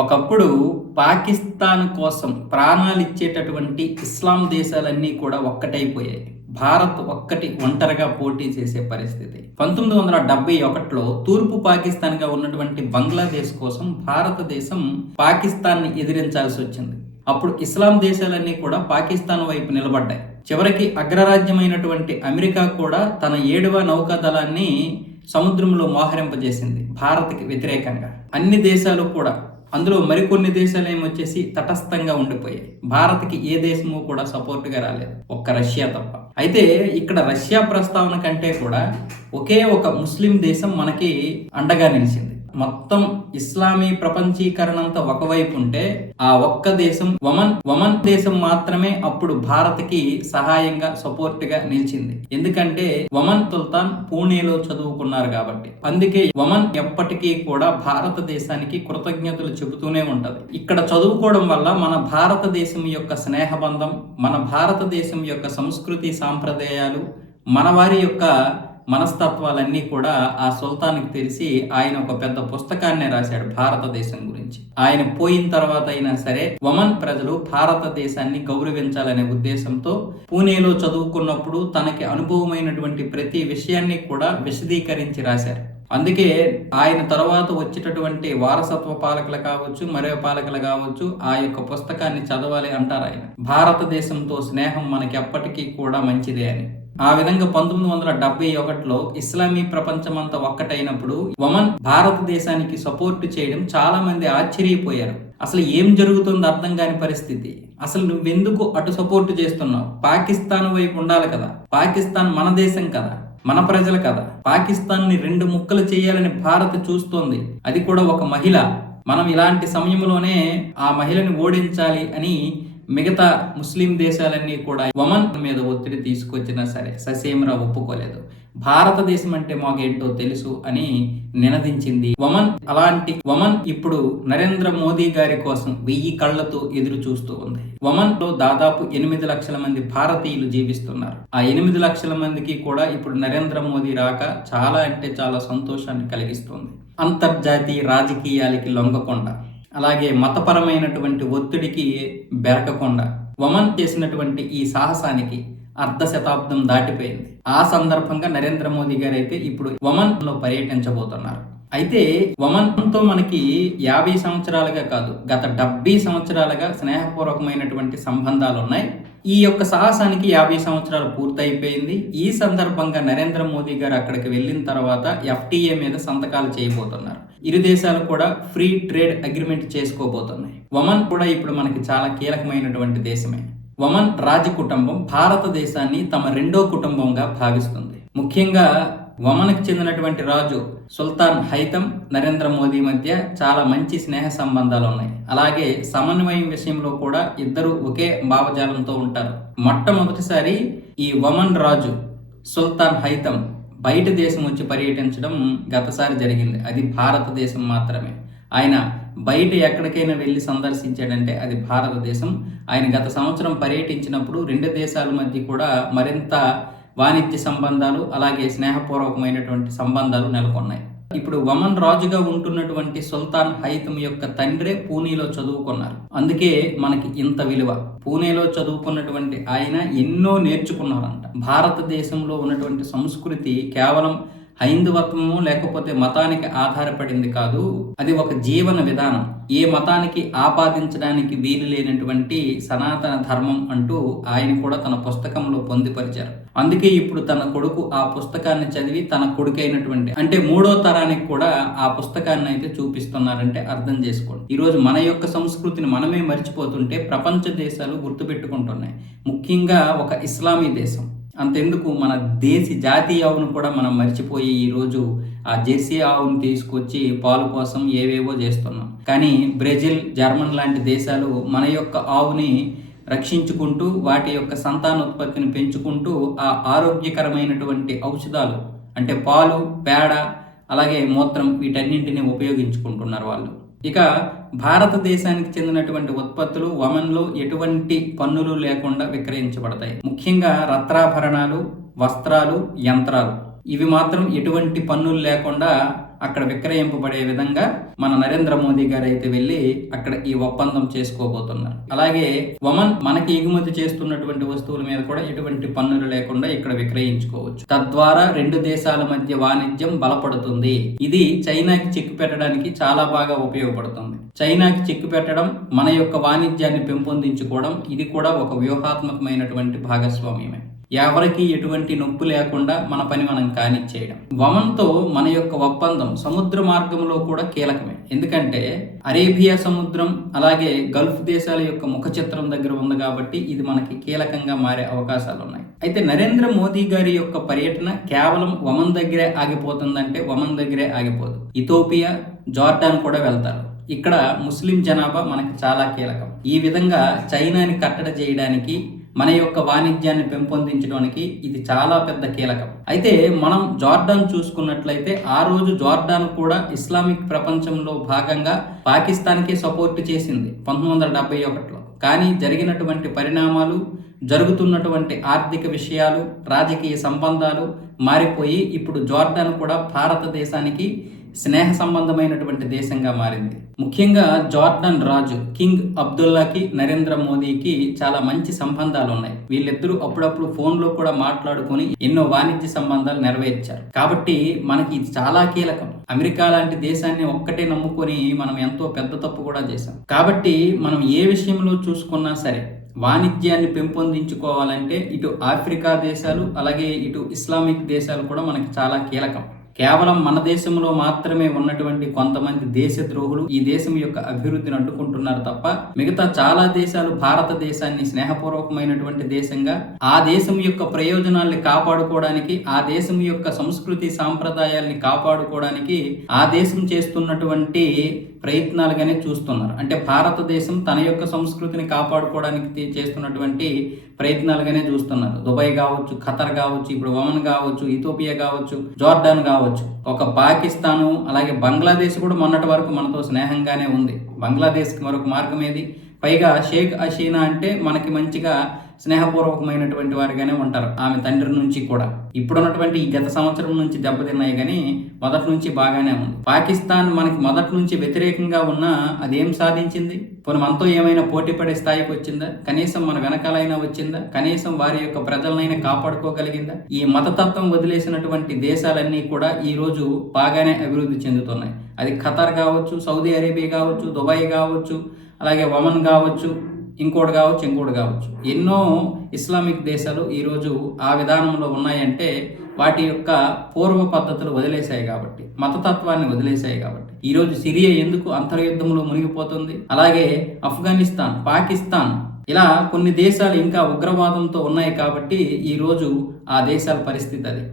ఒకప్పుడు పాకిస్తాన్ కోసం ప్రాణాలిచ్చేటటువంటి ఇస్లాం దేశాలన్నీ కూడా ఒక్కటైపోయాయి. భారత్ ఒక్కటి ఒంటరిగా పోటీ చేసే పరిస్థితి. 1971లో తూర్పు పాకిస్తాన్గా ఉన్నటువంటి బంగ్లాదేశ్ కోసం భారతదేశం పాకిస్తాన్ని ఎదిరించాల్సి వచ్చింది. అప్పుడు ఇస్లాం దేశాలన్నీ కూడా పాకిస్తాన్ వైపు నిలబడ్డాయి. చివరికి అగ్రరాజ్యమైనటువంటి అమెరికా కూడా తన 7వ నౌకాదళాన్ని సముద్రంలో మోహరింపజేసింది భారత్కి వ్యతిరేకంగా. అన్ని దేశాలు కూడా, అందులో మరికొన్ని దేశాలు ఏమొచ్చేసి తటస్థంగా ఉండిపోయాయి. భారత్కి ఏ దేశము కూడా సపోర్ట్గా రాలేదు, ఒక్క రష్యా తప్ప. అయితే ఇక్కడ రష్యా ప్రస్తావన కంటే కూడా ఒకే ఒక ముస్లిం దేశం మనకి అండగా నిలిచింది. మొత్తం ఇస్లామీ ప్రపంచీకరణ అంతా ఒకవైపు ఉంటే ఆ ఒక్క దేశం ఒమన్ దేశం మాత్రమే అప్పుడు భారత్కి సహాయంగా సపోర్ట్ గా నిలిచింది. ఎందుకంటే ఒమన్ సుల్తాన్ పూణేలో చదువుకున్నారు కాబట్టి. అందుకే ఒమన్ ఎప్పటికీ కూడా భారతదేశానికి కృతజ్ఞతలు చెబుతూనే ఉంటది. ఇక్కడ చదువుకోవడం వల్ల మన భారతదేశం యొక్క స్నేహబంధం, మన భారతదేశం యొక్క సంస్కృతి సాంప్రదాయాలు, మన వారి యొక్క మనస్తత్వాలన్నీ కూడా ఆ సుల్తాన్కి తెలిసి ఆయన ఒక పెద్ద పుస్తకాన్నే రాశాడు భారతదేశం గురించి. ఆయన పోయిన తర్వాత అయినా సరే ఒమన్ ప్రజలు భారతదేశాన్ని గౌరవించాలనే ఉద్దేశంతో పూణేలో చదువుకున్నప్పుడు తనకి అనుభవమైనటువంటి ప్రతి విషయాన్ని కూడా విశదీకరించి రాశారు. అందుకే ఆయన తర్వాత వచ్చేటటువంటి వారసత్వ పాలకులు కావచ్చు, మరో పాలకులు కావచ్చు, ఆ యొక్క పుస్తకాన్ని చదవాలి అంటారు ఆయన. భారతదేశంతో స్నేహం మనకి ఎప్పటికీ కూడా మంచిదే అని. ఆ విధంగా 1971లో ఇస్లామీ ప్రపంచమంతా ఒక్కటైనప్పుడు ఒమన్ భారతదేశానికి సపోర్ట్ చేయడం చాలా మంది ఆశ్చర్యపోయారు. అసలు ఏం జరుగుతుందో అర్థం కాని పరిస్థితి. అసలు నువ్వెందుకు అటు సపోర్ట్ చేస్తున్నావు? పాకిస్తాన్ వైపు ఉండాలి కదా, పాకిస్తాన్ మన దేశం కదా, మన ప్రజలు కదా. పాకిస్తాన్ని 2 ముక్కలు చేయాలని భారత్ చూస్తోంది, అది కూడా ఒక మహిళ. మనం ఇలాంటి సమయంలోనే ఆ మహిళని ఓడించాలి అని మిగతా ముస్లిం దేశాలన్నీ కూడా ఒమన్ మీద ఒత్తిడి తీసుకొచ్చినా సరే ససేమిరా ఒప్పుకోలేదు. భారతదేశం అంటే మాకేంటో తెలుసు అని నినదించింది ఒమన్. అలాంటి ఒమన్ ఇప్పుడు నరేంద్ర మోదీ గారి కోసం 1000 కళ్లతో ఎదురు చూస్తూ ఉంది. ఒమన్ లో దాదాపు 8 లక్షల మంది భారతీయులు జీవిస్తున్నారు. ఆ 8 లక్షల మందికి కూడా ఇప్పుడు నరేంద్ర మోదీ రాక చాలా అంటే చాలా సంతోషాన్ని కలిగిస్తుంది. అంతర్జాతీయ రాజకీయాలకి లొంగకుండా, అలాగే మతపరమైనటువంటి ఒత్తిడికి బెరకకుండా ఒమన్ చేసినటువంటి ఈ సాహసానికి 1/2 శతాబ్దం దాటిపోయింది. ఆ సందర్భంగా నరేంద్ర మోదీ గారు అయితే ఇప్పుడు ఒమన్ లో పర్యటించబోతున్నారు. అయితే ఒమన్తో మనకి 50 సంవత్సరాలుగా కాదు, గత 70 సంవత్సరాలుగా స్నేహపూర్వకమైనటువంటి సంబంధాలు ఉన్నాయి. ఈ యొక్క సాహసానికి 50 సంవత్సరాలు పూర్తయిపోయింది. ఈ సందర్భంగా నరేంద్ర మోదీ గారు అక్కడికి వెళ్ళిన తర్వాత FTA మీద సంతకాలు చేయబోతున్నారు. ఇరు దేశాలు కూడా ఫ్రీ ట్రేడ్ అగ్రిమెంట్ చేసుకోబోతున్నాయి. ఒమన్ కూడా ఇప్పుడు మనకి చాలా కీలకమైనటువంటి దేశమే. ఒమన్ రాజ కుటుంబం భారతదేశాన్ని తమ 2వ కుటుంబంగా భావిస్తుంది. ముఖ్యంగా ఒమన్కి చెందినటువంటి రాజు సుల్తాన్ హైతమ్, నరేంద్ర మోదీ మధ్య చాలా మంచి స్నేహ సంబంధాలు ఉన్నాయి. అలాగే సమన్వయం విషయంలో కూడా ఇద్దరు ఒకే భావజాలంతో ఉంటారు. మొట్టమొదటిసారి ఈ ఒమన్ రాజు సుల్తాన్ హైతమ్ బయట దేశం వచ్చి పర్యటించడం గతసారి జరిగింది. అది భారతదేశం మాత్రమే. ఆయన బయట ఎక్కడికైనా వెళ్ళి సందర్శించాడంటే అది భారతదేశం. ఆయన గత సంవత్సరం పర్యటించినప్పుడు 2 దేశాల మధ్య కూడా మరింత వాణిజ్య సంబంధాలు, అలాగే స్నేహపూర్వకమైనటువంటి సంబంధాలు నెలకొన్నాయి. ఇప్పుడు ఒమన్ రాజుగా ఉంటున్నటువంటి సుల్తాన్ హైతమ్ యొక్క తండ్రే పూణేలో చదువుకున్నారు. అందుకే మనకి ఇంత విలువ. పూణేలో చదువుకున్నటువంటి ఆయన ఎన్నో నేర్చుకున్నారంట. భారతదేశంలో ఉన్నటువంటి సంస్కృతి కేవలం హైందవత్వము లేకపోతే మతానికి ఆధారపడింది కాదు, అది ఒక జీవన విధానం. ఏ మతానికి ఆపాదించడానికి వీలు లేనటువంటి సనాతన ధర్మం అంటూ ఆయన కూడా తన పుస్తకంలో పొందుపరిచారు. అందుకే ఇప్పుడు తన కొడుకు ఆ పుస్తకాన్ని చదివి తన కొడుకైనటువంటి అంటే 3వ తరానికి కూడా ఆ పుస్తకాన్ని అయితే చూపిస్తున్నారంటే అర్థం చేసుకోండి. ఈరోజు మన యొక్క సంస్కృతిని మనమే మర్చిపోతుంటే ప్రపంచ దేశాలు గుర్తుపెట్టుకుంటున్నాయి. ముఖ్యంగా ఒక ఇస్లామీ దేశం. అంతెందుకు, మన దేశీ జాతీయ ఆవును కూడా మనం మర్చిపోయి ఈరోజు ఆ జెర్సీ ఆవును తీసుకొచ్చి పాలు కోసం ఏవేవో చేస్తున్నాం. కానీ బ్రెజిల్, జర్మన్ లాంటి దేశాలు మన యొక్క ఆవుని రక్షించుకుంటూ వాటి యొక్క సంతానోత్పత్తిని పెంచుకుంటూ ఆ ఆరోగ్యకరమైనటువంటి ఔషధాలు అంటే పాలు, పేడ, అలాగే మూత్రం వీటన్నింటినీ ఉపయోగించుకుంటున్నారు వాళ్ళు. ఇక భారతదేశానికి చెందినటువంటి ఉత్పత్తులు ఒమన్లో ఎటువంటి పన్నులు లేకుండా విక్రయించబడతాయి. ముఖ్యంగా రత్నాభరణాలు, వస్త్రాలు, యంత్రాలు ఇవి మాత్రం ఎటువంటి పన్నులు లేకుండా అక్కడ విక్రయింపబడే విధంగా మన నరేంద్ర మోదీ గారు అయితే వెళ్ళి అక్కడ ఈ ఒప్పందం చేసుకోబోతున్నారు. అలాగే ఒమన్ మనకి ఎగుమతి చేస్తున్నటువంటి వస్తువుల మీద కూడా ఎటువంటి పన్నులు లేకుండా ఇక్కడ విక్రయించుకోవచ్చు. తద్వారా రెండు దేశాల మధ్య వాణిజ్యం బలపడుతుంది. ఇది చైనాకి చెక్ పెట్టడానికి చాలా బాగా ఉపయోగపడుతుంది. చైనాకి చెక్ పెట్టడం, మన యొక్క వాణిజ్యాన్ని పెంపొందించుకోవడం, ఇది కూడా ఒక వ్యూహాత్మకమైనటువంటి భాగస్వామ్యమే. ఎవరికి ఎటువంటి నొప్పి లేకుండా మన పని మనం కానిచ్చేయడం. ఒమన్తో మన యొక్క ఒప్పందం సముద్ర మార్గంలో కూడా కీలకమే. ఎందుకంటే అరేబియా సముద్రం అలాగే గల్ఫ్ దేశాల యొక్క ముఖ చిత్రం దగ్గర ఉంది కాబట్టి ఇది మనకి కీలకంగా మారే అవకాశాలు ఉన్నాయి. అయితే నరేంద్ర మోదీ గారి యొక్క పర్యటన కేవలం ఒమన్ దగ్గరే ఆగిపోతుందంటే ఒమన్ దగ్గరే ఆగిపోదు. ఇథియోపియా, జార్డాన్ కూడా వెళ్తారు. ఇక్కడ ముస్లిం జనాభా మనకి చాలా కీలకం. ఈ విధంగా చైనాని కట్టడి చేయడానికి, మన యొక్క వాణిజ్యాన్ని పెంపొందించడానికి ఇది చాలా పెద్ద కీలకం. అయితే మనం జార్డాన్ చూసుకున్నట్లయితే ఆ రోజు జార్డాన్ కూడా ఇస్లామిక్ ప్రపంచంలో భాగంగా పాకిస్తాన్కే సపోర్ట్ చేసింది 1971లో. కానీ జరిగినటువంటి పరిణామాలు, జరుగుతున్నటువంటి ఆర్థిక విషయాలు, రాజకీయ సంబంధాలు మారిపోయి ఇప్పుడు జార్డాన్ కూడా భారతదేశానికి స్నేహ సంబంధమైనటువంటి దేశంగా మారింది. ముఖ్యంగా జార్డాన్ రాజు కింగ్ అబ్దుల్లాకి నరేంద్ర మోదీకి చాలా మంచి సంబంధాలు ఉన్నాయి. వీళ్ళిద్దరూ అప్పుడప్పుడు ఫోన్లో కూడా మాట్లాడుకుని ఎన్నో వాణిజ్య సంబంధాలు నెరవేర్చారు. కాబట్టి మనకి ఇది చాలా కీలకం. అమెరికా లాంటి దేశాన్ని ఒక్కటే నమ్ముకొని మనం ఎంతో పెద్ద తప్పు కూడా చేశాం. కాబట్టి మనం ఏ విషయంలో చూసుకున్నా సరే వాణిజ్యాన్ని పెంపొందించుకోవాలంటే ఇటు ఆఫ్రికా దేశాలు అలాగే ఇటు ఇస్లామిక్ దేశాలు కూడా మనకి చాలా కీలకం. కేవలం మన దేశంలో మాత్రమే ఉన్నటువంటి కొంతమంది దేశద్రోహులు ఈ దేశం యొక్క అభివృద్ధిని అడ్డుకుంటున్నారు తప్ప మిగతా చాలా దేశాలు భారతదేశాన్ని స్నేహపూర్వకమైనటువంటి దేశంగా, ఆ దేశం యొక్క ప్రయోజనాల్ని కాపాడుకోవడానికి, ఆ దేశం యొక్క సంస్కృతి సాంప్రదాయాల్ని కాపాడుకోవడానికి ఆ దేశం చేస్తున్నటువంటి ప్రయత్నాలుగానే చూస్తున్నారు. అంటే భారతదేశం తన యొక్క సంస్కృతిని కాపాడుకోవడానికి చేస్తున్నటువంటి ప్రయత్నాలుగానే చూస్తున్నారు. దుబాయ్ కావచ్చు, ఖతర్ కావచ్చు, ఇప్పుడు ఒమన్ కావచ్చు, ఇథియోపియా కావచ్చు, జార్డాన్ కావచ్చు, ఒక పాకిస్తాను అలాగే బంగ్లాదేశ్ కూడా మొన్నటి వరకు మనతో స్నేహంగానే ఉంది. బంగ్లాదేశ్కి మరొక మార్గం ఏది? పైగా షేక్ హసీనా అంటే మనకి మంచిగా స్నేహపూర్వకమైనటువంటి వారిగానే ఉంటారు. ఆమె తండ్రి నుంచి కూడా ఇప్పుడున్నటువంటి ఈ గత సంవత్సరం నుంచి దెబ్బతిన్నాయి కానీ మొదటి నుంచి బాగానే ఉంది. పాకిస్తాన్ మనకి మొదటి నుంచి వ్యతిరేకంగా ఉన్నా అదేం సాధించింది? పోనీ మనతో ఏమైనా పోటీ పడే స్థాయికి వచ్చిందా? కనీసం మన వెనకాలైనా వచ్చిందా? కనీసం వారి యొక్క ప్రజలనైనా కాపాడుకోగలిగిందా? ఈ మతతత్వం వదిలేసినటువంటి దేశాలన్నీ కూడా ఈ రోజు బాగానే అభివృద్ధి చెందుతున్నాయి. అది ఖతర్ కావచ్చు, సౌదీ అరేబియా కావచ్చు, దుబాయ్ కావచ్చు, అలాగే ఒమన్ కావచ్చు, ఇంకోటి కావచ్చు. ఎన్నో ఇస్లామిక్ దేశాలు ఈరోజు ఆ విధానంలో ఉన్నాయంటే వాటి యొక్క పూర్వ పద్ధతులు వదిలేశాయి కాబట్టి, మతతత్వాన్ని వదిలేశాయి కాబట్టి. ఈరోజు సిరియా ఎందుకు అంతర్యుద్ధంలో మునిగిపోతుంది? అలాగే ఆఫ్ఘనిస్తాన్, పాకిస్తాన్, ఇలా కొన్ని దేశాలు ఇంకా ఉగ్రవాదంతో ఉన్నాయి కాబట్టి ఈరోజు ఆ దేశాల పరిస్థితి అది.